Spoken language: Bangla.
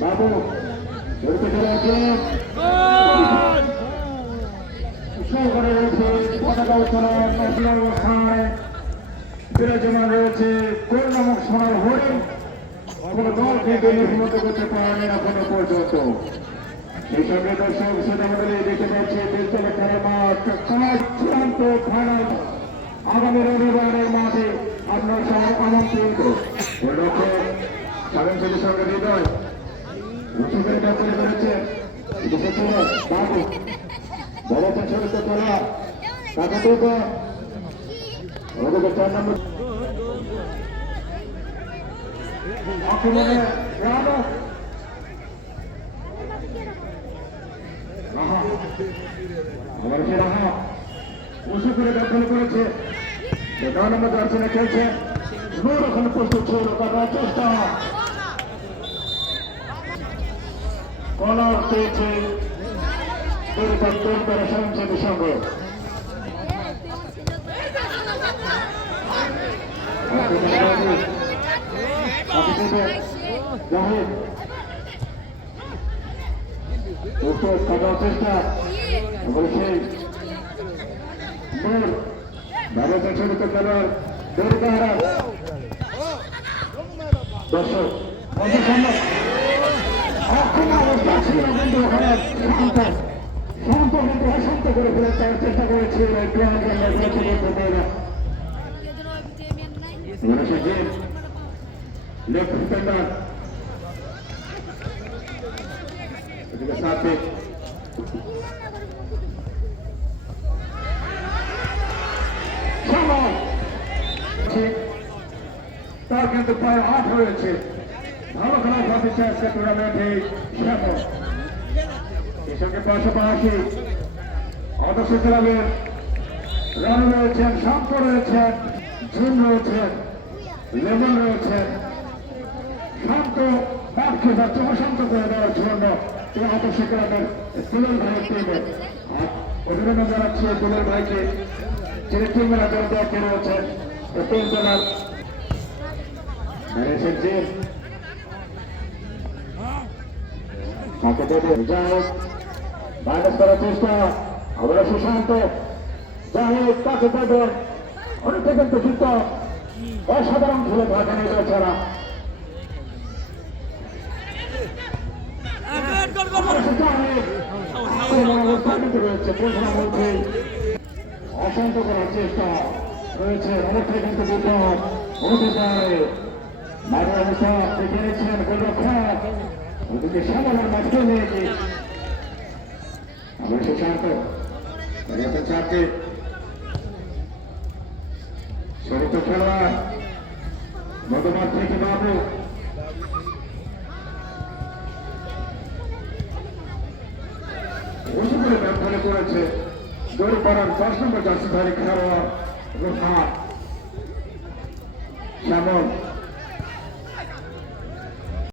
বাবু উৎসব করে রয়েছে পতাকা উত্তোলন অবস্থায় বিরাজমান রয়েছে কোন নামক সোনার হরিণ কোন দলকে দলীয় করতে পারেন এখনও পর্যন্ত সঙ্গে দর্শক বলে দেখতে পাচ্ছি বেলতলা খেলা মাঠ কাজ চূড়ান্ত ফাইনাল আগামী রবিবারের মাঠে আপনার সঙ্গে আমন্ত্রিত ওই সাধারণ ছেলের সঙ্গে হৃদয় উঁচু করে করেছে এদিকে চলে বাবু বড়টা ছোটতে তোলা টাকা দেবো ওদিকে চার নম্বর আক্রমণে রানা রাহা আবার সে রাহা উঁচু করে দখল করেছে। এগারো নম্বর দর্শনে খেলছে নূর ওখানে প্রস্তুত ছিল করার চেষ্টা। কলার পেয়েছে চেষ্টা। সেই নূর ভারতের ছোট খেলোয়াড়। দুর্গাহারা দর্শক শান্ত। করে ফেলে তার চেষ্টা করেছিল গ্রাহকের তার কিন্তু প্রায় আট হয়েছে। ভালো খেলা ভাবছে আজকে টুর্নামেন্টে শ্যামল এর সঙ্গে পাশাপাশি আদর্শ ক্লাবের রানু রয়েছেন, শান্ত রয়েছেন, ঝুম রয়েছেন, লেমন রয়েছেন। শান্ত মাঠকে যাচ্ছে অশান্ত করে দেওয়ার জন্য এই আদর্শ ক্লাবের দুলের ভাই টিমের অভিনন্দন জানাচ্ছি দুলের ভাইকে, যিনি টিম ম্যানেজার দায়িত্বে রয়েছেন তিন জনার মাইনাস করার চেষ্টা আমরা সুশান্ত হোক তাকে দেবেন অনেকটা কিন্তু যুক্ত অসাধারণ খেলে ঢাকা অশান্ত করার চেষ্টা রয়েছে। অনেকটা কিন্তু বিপদ হতে মাঠের অবস্থা দেখে নিচ্ছেন গোলরক্ষক ওদিকে সামানের মাঠে নিয়েছে আমরা সে শান্ত চাপে ছোট খেলোয়াড় মধ্যমাঠ থেকে বাবু উঁচু করে ব্যবহারে করেছে দৌড়ে পড়ার দশ নম্বর জার্সিধারী খেলোয়াড় রোহান শ্যামল